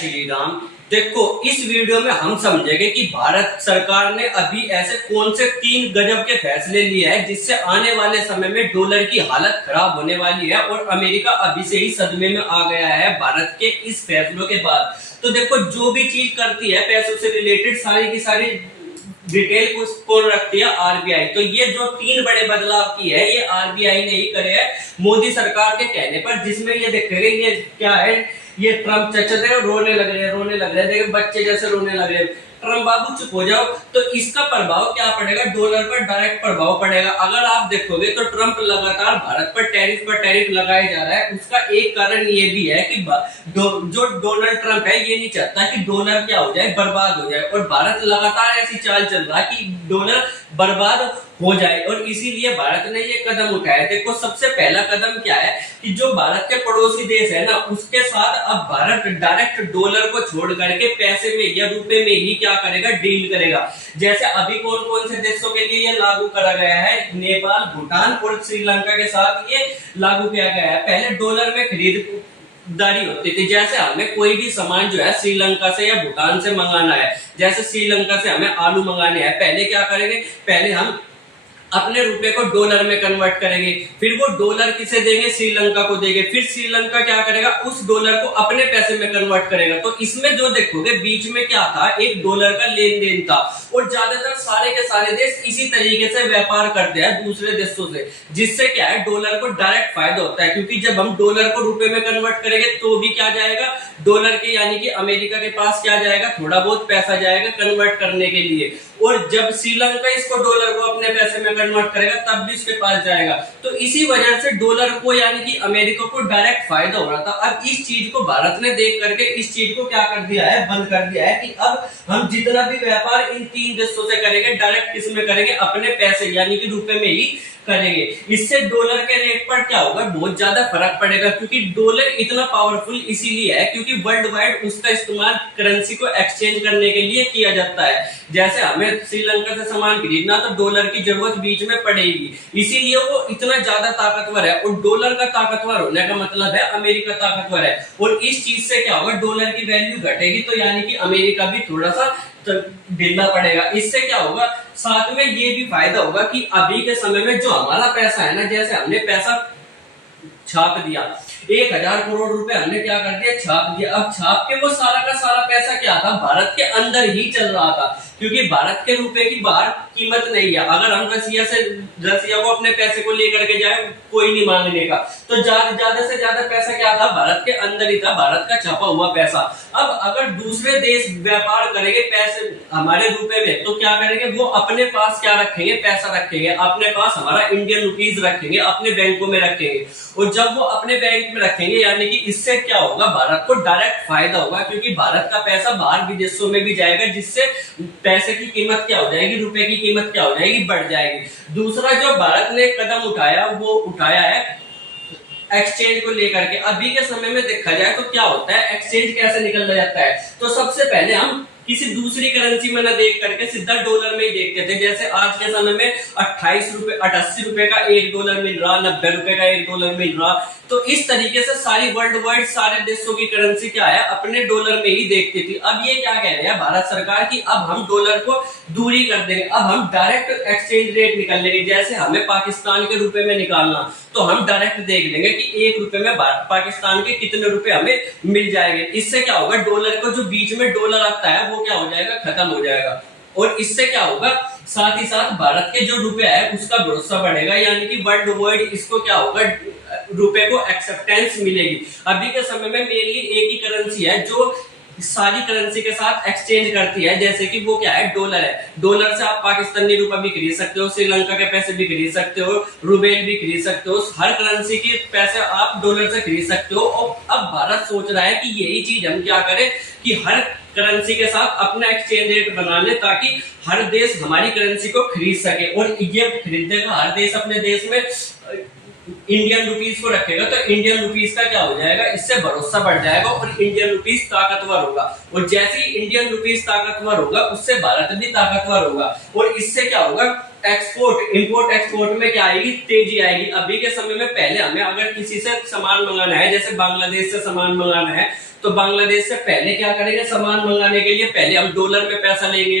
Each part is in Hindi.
श्री राम। देखो, इस वीडियो में हम समझेंगे कि भारत सरकार ने अभी ऐसे कौन से 3 गजब के फैसले लिए हैं जिससे आने वाले समय में डॉलर की हालत खराब होने वाली है और अमेरिका अभी से ही सदमे में आ गया है भारत के इस फैसलों के बाद। तो देखो, जो भी चीज करती है पैसों से रिलेटेड सारी की सारी डिटेल को कौन रखती है? आरबीआई। तो ये जो 3 बड़े बदलाव की है ये आरबीआई ने ही करे है मोदी सरकार के कहने पर, जिसमें ये देखेंगे ये क्या है, ये ट्रम्प चचते हैं, रोने लग रहे हैं, देखो बच्चे जैसे रोने लग रहे हैं। ट्रम्प बाबू चुप हो जाओ। तो इसका प्रभाव क्या पड़ेगा? डॉलर पर डायरेक्ट प्रभाव पड़ेगा। अगर आप देखोगे तो ट्रम्प लगातार भारत पर टैरिफ लगाए जा रहा है। उसका एक कारण ये भी है कि जो डोनाल्ड ट्रम्प है ये नहीं चाहता कि डॉलर क्या हो जाए, बर्बाद हो जाए, और भारत लगातार ऐसी चाल चल रहा है कि डॉलर बर्बाद हो जाए, और इसीलिए भारत ने ये कदम उठाया। देखो, सबसे पहला कदम क्या है कि जो भारत के पड़ोसी देश है ना, उसके साथ अब भारत डायरेक्ट डॉलर को छोड़ करके पैसे में या रुपए में ही क्या करेगा, डील करेगा। जैसे अभी कौन कौन से देशों के लिए ये लागू करा गया है? नेपाल, भूटान और श्रीलंका के साथ ये लागू किया गया है। पहले डॉलर में खरीदारी होती थी। जैसे हमें कोई भी सामान जो है श्रीलंका से या भूटान से मंगाना है, जैसे श्रीलंका से हमें आलू मंगाने हैं, पहले क्या करेंगे, पहले हम अपने रुपए को डॉलर में कन्वर्ट करेंगे, फिर वो डॉलर किसे देंगे, श्रीलंका को देंगे, फिर श्रीलंका क्या करेगा, उस डॉलर को अपने पैसे में कन्वर्ट करेगा। तो इसमें जो देखोगे बीच में क्या था, एक डॉलर का लेन देन था, और ज्यादातर सारे के सारे देश इसी तरीके से व्यापार करते हैं दूसरे देशों से, जिससे क्या है, डॉलर को डायरेक्ट फायदा होता है। क्योंकि जब हम डॉलर को रुपए में कन्वर्ट करेंगे तो भी क्या जाएगा, डॉलर के यानी कि अमेरिका के पास क्या जाएगा, थोड़ा बहुत पैसा जाएगा कन्वर्ट करने के लिए, और जब श्रीलंका इसको डॉलर को अपने पैसे में कन्वर्ट करेगा तब भी उसके पास जाएगा। तो इसी वजह से डॉलर को यानी कि अमेरिका को डायरेक्ट फायदा हो रहा था। अब इस चीज को भारत ने देख करके इस चीज को क्या कर दिया है, बंद कर दिया है कि अब हम जितना भी व्यापार इन 3 देशों से करेंगे डायरेक्ट किस में करेंगे, अपने पैसे यानी कि रुपए में ही करेंगे। इससे डॉलर के रेट पर क्या होगा, बहुत ज्यादा फर्क पड़ेगा। क्योंकि डॉलर इतना पावरफुल इसीलिए है क्योंकि वर्ल्ड वाइड उसका इस्तेमाल करेंसी को एक्सचेंज करने के लिए किया जाता है। जैसे हमें श्रीलंका से सामान खरीदना तो डॉलर की जरूरत बीच में पड़ेगी, इसीलिए वो इतना ज्यादा ताकतवर है। और डॉलर का ताकतवर होने का मतलब है अमेरिका ताकतवर है, और इस चीज से क्या होगा, डॉलर की वैल्यू घटेगी, तो यानी कि अमेरिका भी थोड़ा सा ढीला पड़ेगा। इससे क्या होगा, साथ में ये भी फायदा होगा कि अभी के समय में जो हमारा पैसा है ना, जैसे हमने पैसा छाप दिया, 1000 करोड़ रुपए हमने क्या कर दिया, छाप दिया। अब छाप के वो सारा का सारा पैसा क्या था, भारत के अंदर ही चल रहा था, क्योंकि भारत के रुपए की बाहर कीमत नहीं है। अगर हम रसिया को अपने पैसे को लेकर के जाए, कोई नहीं मांगने का, तो ज्यादा से ज्यादा पैसा क्या था, भारत के अंदर ही था, भारत का छापा हुआ पैसा। अब अगर दूसरे देश व्यापार करेंगे पैसे हमारे रुपए में, तो क्या करेंगे, वो अपने पास क्या रखेंगे, पैसा रखेंगे, अपने पास हमारा इंडियन रुपीज रखेंगे, अपने बैंकों में रखेंगे, और जब वो अपने बैंक में रखेंगे यानी कि इससे क्या होगा, भारत को डायरेक्ट फायदा होगा, क्योंकि भारत का पैसा बाहर विदेशों में भी जाएगा, जिससे पैसे की कीमत क्या हो जाएगी, रुपए की कीमत क्या हो जाएगी, बढ़ जाएगी। दूसरा जो भारत ने कदम उठाया वो उठाया है एक्सचेंज को लेकर के। अभी के समय में देखा जाए तो क्या होता है, एक्सचेंज कैसे निकल जाता है, तो सबसे पहले हम किसी दूसरी करेंसी में ना देख करके सीधा डॉलर में ही देखते थे। जैसे आज के समय में 88 रुपए का $1 मिल रहा, 90 रुपए का $1 मिल रहा। तो इस तरीके से सारी वर्ल्ड वाइड सारे देशों की करेंसी क्या है, अपने डॉलर में ही देखती थी। अब ये क्या कह रहे हैं भारत सरकार की, अब हम डॉलर को दूरी कर देंगे, अब हम डायरेक्ट एक्सचेंज रेट निकाल लेंगे। जैसे हमें पाकिस्तान के रुपए में निकालना, तो हम डायरेक्ट देख लेंगे कि 1 रुपए में पाकिस्तान के कितने रुपए हमें मिल जाएंगे। इससे क्या होगा, डॉलर को जो बीच में डॉलर आता है वो क्या हो जाएगा, खत्म हो जाएगा, और इससे क्या होगा, साथ ही साथ भारत के जो रुपए है उसका भरोसा बढ़ेगा, यानी कि वर्ल्ड वाइड इसको क्या होगा, रुपए को एक्सेप्टेंस मिलेगी। अभी के समय में मेनली एक ही करेंसी है जो सारी करेंसी के साथ एक्सचेंज करती है, जैसे कि वो क्या है, डॉलर है। डॉलर से आप पाकिस्तानी रुपया भी खरीद सकते हो, श्रीलंका के पैसे भी खरीद सकते हो, रुबेल भी खरीद सकते हो, हर करेंसी के पैसे आप डॉलर से खरीद सकते हो। और अब भारत सोच रहा है कि यही चीज हम क्या करें कि हर करेंसी के साथ अपना एक्सचेंज रेट बना ले, ताकि हर देश हमारी करेंसी को खरीद सके, और ये खरीदेगा हर देश अपने देश में इंडियन रुपीस को रखेगा तो इंडियन रुपीस का क्या हो जाएगा, इससे भरोसा बढ़ जाएगा और इंडियन रुपीस ताकतवर होगा। और जैसे ही इंडियन रुपीस ताकतवर होगा उससे भारत भी ताकतवर होगा और इससे क्या होगा, एक्सपोर्ट इंपोर्ट एक्सपोर्ट में क्या आएगी, तेजी आएगी। अभी के समय में पहले हमें अगर किसी से सामान मंगाना है, जैसे बांग्लादेश से सामान मंगाना है, तो बांग्लादेश से पहले क्या करेंगे, सामान मंगाने के लिए पहले हम डॉलर में पैसा लेंगे,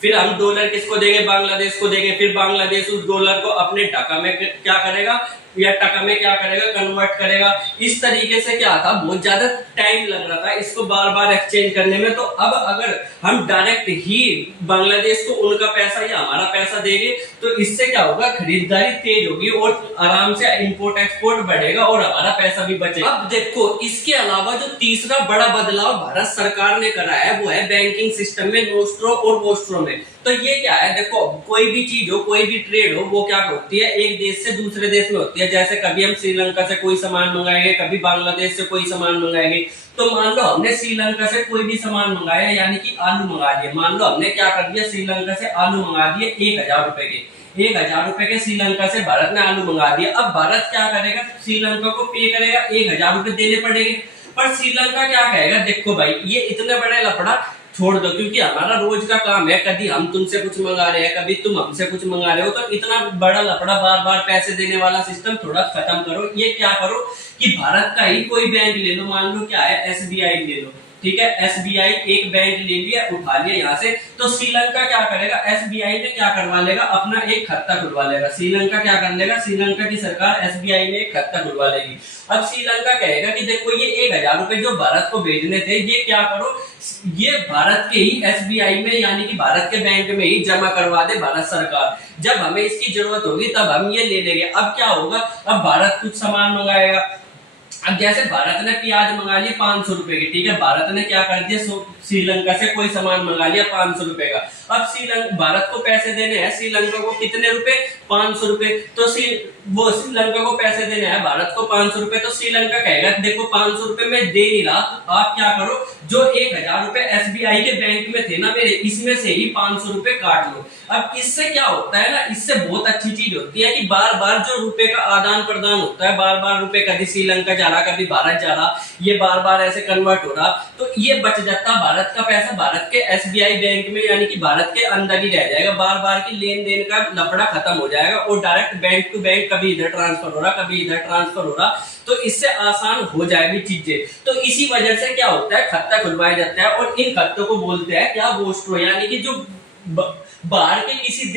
फिर हम डॉलर किसको देंगे, बांग्लादेश को देंगे, फिर बांग्लादेश उस डॉलर को अपने टका में क्या करेगा या टका में क्या करेगा, कन्वर्ट करेगा। इस तरीके से क्या था, बहुत ज्यादा टाइम लग रहा था इसको बार बार एक्सचेंज करने में। तो अब अगर हम डायरेक्ट ही बांग्लादेश को उनका पैसा या हमारा पैसा देंगे तो इससे क्या होगा, खरीदारी तेज होगी और आराम से इंपोर्ट एक्सपोर्ट बढ़ेगा और हमारा पैसा भी बचेगा। अब देखो, इसके अलावा जो तीसरा बड़ा बदलाव भारत सरकार ने करा है वो है बैंकिंग सिस्टम में नोस्ट्रो और वोस्ट्रो में। तो ये क्या है, देखो कोई भी चीज हो, कोई भी ट्रेड हो, वो क्या होती है, एक देश से दूसरे देश में होती है। जैसे कभी हम श्रीलंका से कोई सामान मंगाएंगे, कभी बांग्लादेश से कोई सामान मंगाएंगे। तो मान लो हमने श्रीलंका से कोई भी सामान मंगाया, यानी कि आलू मंगा दिए। मान लो हमने क्या कर दिया, श्रीलंका से आलू मंगा दिए 1000 रुपए के, 1000 रुपए के श्रीलंका से भारत ने आलू मंगा दिया। अब भारत क्या करेगा, श्रीलंका को पे करेगा, 1000 रुपए देने पड़ेंगे। पर श्रीलंका क्या कहेगा, देखो भाई ये इतने बड़े लफड़ा छोड़ दो, क्योंकि हमारा रोज का काम है, कभी हम तुमसे कुछ मंगा रहे हैं, कभी तुम हमसे कुछ मंगा रहे हो, तो इतना बड़ा लफड़ा बार बार पैसे देने वाला सिस्टम थोड़ा खत्म करो। ये क्या करो कि भारत का ही कोई बैंक ले लो, मान लो क्या है, एसबीआई ले लो, ठीक है, एसबीआई एक बैंक ले लिया, उठा लिया यहाँ से। तो श्रीलंका क्या करेगा, एसबीआई में क्या करवा लेगा, अपना एक खाता खुलवा लेगा। श्रीलंका क्या कर लेगा, श्रीलंका की सरकार एसबीआई में एक खाता खुलवा लेगी। अब श्रीलंका कहेगा कि देखो ये 1000 रुपए जो भारत को भेजने थे, ये क्या करो, ये भारत के ही एसबीआई में यानी कि भारत के बैंक में ही जमा करवा दे भारत सरकार। जब हमें इसकी जरूरत होगी तब हम ये ले लेंगे। अब क्या होगा, अब भारत कुछ सामान मंगाएगा। अब जैसे भारत ने प्याज मंगा लिया 500 रुपए की, ठीक है, भारत ने क्या कर दिया, श्रीलंका से कोई सामान मंगा लिया 500 रुपए का। अब श्रीलंका भारत को पैसे देने हैं श्रीलंका को कितने रुपए, 500 रुपए। तो वो श्रीलंका को पैसे देने हैं भारत को 500 रुपए। तो श्रीलंका कहेगा देखो 500 रुपए मैं दे नहीं रहा, तो आप क्या करो, जो 1000 रुपए एसबीआई के बैंक में थे ना मेरे, इसमें से ही 500 रुपए काट लो। अब इससे क्या होता है ना, इससे बहुत अच्छी चीज होती है कि बार बार जो रुपए का आदान प्रदान होता है, बार बार रुपए कभी श्रीलंका जा रहा, कभी भारत जा रहा, ये बार बार ऐसे कन्वर्ट हो रहा, तो ये बच जाता भारत का पैसा भारत के एसबीआई बैंक में, यानी कि भारत के अंदर ही रह जाएगा। बार बार की लेन देन का लफड़ा खत्म हो जाएगा और डायरेक्ट बैंक टू बैंक, कभी इधर ट्रांसफर हो रहा, कभी इधर ट्रांसफर हो रहा, तो इससे आसान हो जाएगी चीजें। तो इसी वजह से क्या होता है, खाता खुलवाया जाता है और इन खातों को बोलते हैं क्या, वोस्ट्रो, यानी कि जो बाहर की किसी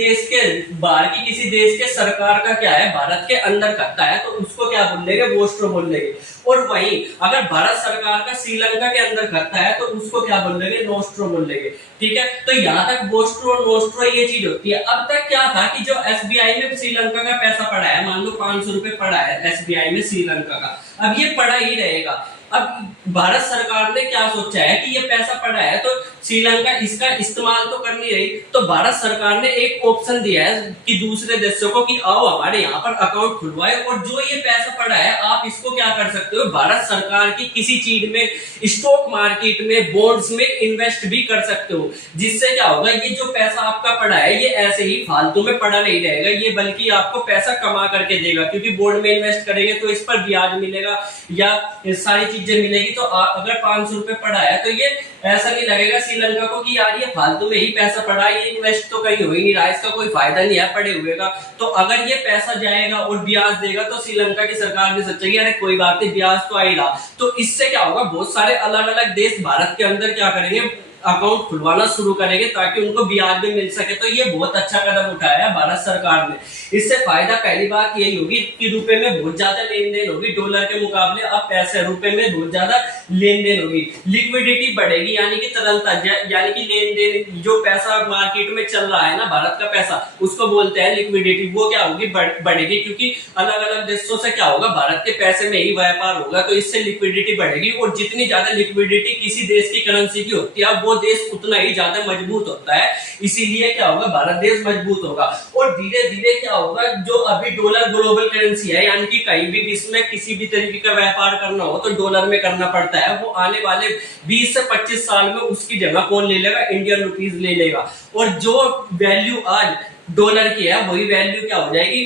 देश के सरकार का क्या है, भारत के अंदर खाता है, तो उसको क्या बोल लेंगे, वोस्ट्रो बोल लेंगे। और वहीं अगर भारत सरकार का श्रीलंका के अंदर खाता है तो उसको क्या बोल लेंगे, नोस्ट्रो बोल लेंगे। ठीक है, तो यहाँ तक वोस्ट्रो नोस्ट्रो ये चीज होती है। अब तक क्या था कि जो एसबीआई में श्रीलंका का पैसा पड़ा है, मान लो 500 रुपए पड़ा है एसबीआई में श्रीलंका का, अब ये पड़ा ही रहेगा। अब भारत सरकार ने क्या सोचा है कि ये पैसा पड़ा है तो श्रीलंका इसका इस्तेमाल तो कर नहीं रही, तो भारत सरकार ने एक ऑप्शन दिया है कि दूसरे देशों को कि आओ हमारे यहाँ पर अकाउंट खुलवाए और जो ये पैसा पड़ा है आप इसको क्या कर सकते हो, भारत सरकार की किसी चीज में, स्टॉक मार्केट में, बॉन्ड्स में इन्वेस्ट भी कर सकते हो। जिससे क्या होगा, ये जो पैसा आपका पड़ा है ये ऐसे ही फालतू में पड़ा नहीं रहेगा, ये बल्कि आपको पैसा कमा करके देगा, क्योंकि बोर्ड में इन्वेस्ट करेंगे तो इस पर ब्याज मिलेगा या सारी चीजें मिलेगी। तो अगर 500 रुपए पड़ा है तो ये ऐसा नहीं लगेगा श्रीलंका को कि यार ये फालतू में ही पैसा पड़ा है, ये इन्वेस्ट तो कहीं हो ही नहीं रहा, इसका कोई फायदा नहीं है पड़े हुए का। तो अगर ये पैसा जाएगा और ब्याज देगा तो श्रीलंका की सरकार भी सोचेगी अरे कोई बात नहीं, ब्याज तो आ ही रहा। तो इससे क्या होगा, बहुत सारे अलग अलग देश भारत के अंदर क्या करेंगे, अकाउंट खुलवाना शुरू करेंगे ताकि उनको ब्याज भी मिल सके। तो ये बहुत अच्छा कदम उठाया है भारत सरकार ने। इससे फायदा पहली बात यही होगी कि रुपए में बहुत ज्यादा लेन देन होगी, डॉलर के मुकाबले अब पैसे रुपए में बहुत ज्यादा लेन देन होगी, लिक्विडिटी बढ़ेगी, यानी कि तरलता, यानी कि लेन देन, जो पैसा मार्केट में चल रहा है ना भारत का पैसा, उसको बोलते हैं लिक्विडिटी, वो क्या होगी, बढ़ेगी, क्योंकि अलग अलग देशों से क्या होगा, भारत के पैसे में ही व्यापार होगा, तो इससे लिक्विडिटी बढ़ेगी। और जितनी ज्यादा लिक्विडिटी किसी देश की करेंसी की होती है वो देश उतना ही ज्यादा मजबूत होता है, इसीलिए क्या होगा, भारत देश मजबूत होगा। और धीरे धीरे क्या होगा, जो अभी डॉलर ग्लोबल करेंसी है, यानी कि कहीं भी विश्व में किसी भी तरीके का व्यापार करना हो तो डॉलर में करना पड़ता है, वो आने वाले 20 से 25 साल में उसकी जगह कौन ले लेगा, इंडियन रुपीस ले लेगा। और जो वैल्यू आज डॉलर की है वही वैल्यू क्या हो जाएगी,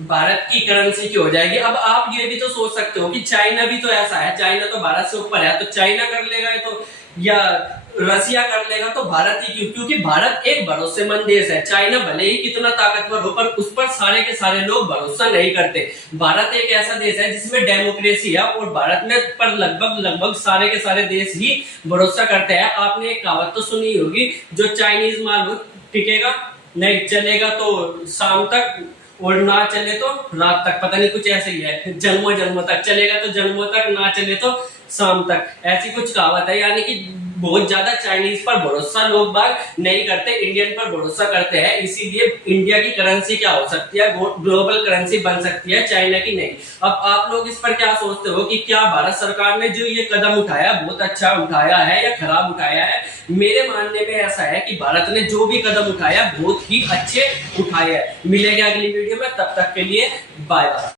भारत की करेंसी की हो जाएगी। अब आप ये भी तो सोच सकते हो कि चाइना भी तो ऐसा है, चाइना तो भारत से ऊपर है, तो चाइना कर लेगा तो या रसिया कर लेगा तो भारत ही क्यों? क्योंकि भारत एक भरोसेमंद देश है। चाइना भले ही कितना ताकतवर हो पर उस पर सारे के सारे लोग भरोसा नहीं करते। भारत एक ऐसा देश है जिसमें डेमोक्रेसी है और भारत में पर लगभग सारे के सारे देश ही भरोसा करते हैं। आपने एक कहावत तो सुनी होगी, जो चाइनीज माल हो टिकेगा नहीं, चलेगा तो शाम तक और ना चले तो रात तक, पता नहीं कुछ ऐसे ही है, जन्मों जन्मों तक चलेगा तो जन्मों तक, ना चले तो शाम तक, ऐसी कुछ कहावत है। यानी कि बहुत ज्यादा चाइनीज पर भरोसा लोग बाग नहीं करते, इंडियन पर भरोसा करते हैं। इसीलिए इंडिया की करेंसी क्या हो सकती है, ग्लोबल करेंसी बन सकती है, चाइना की नहीं। अब आप लोग इस पर क्या सोचते हो कि क्या भारत सरकार ने जो ये कदम उठाया बहुत अच्छा उठाया है या खराब उठाया है? मेरे मानने में ऐसा है कि भारत ने जो भी कदम उठाया बहुत ही अच्छे उठाए हैं। मिलेंगे अगली वीडियो में, तब तक के लिए बाय बाय।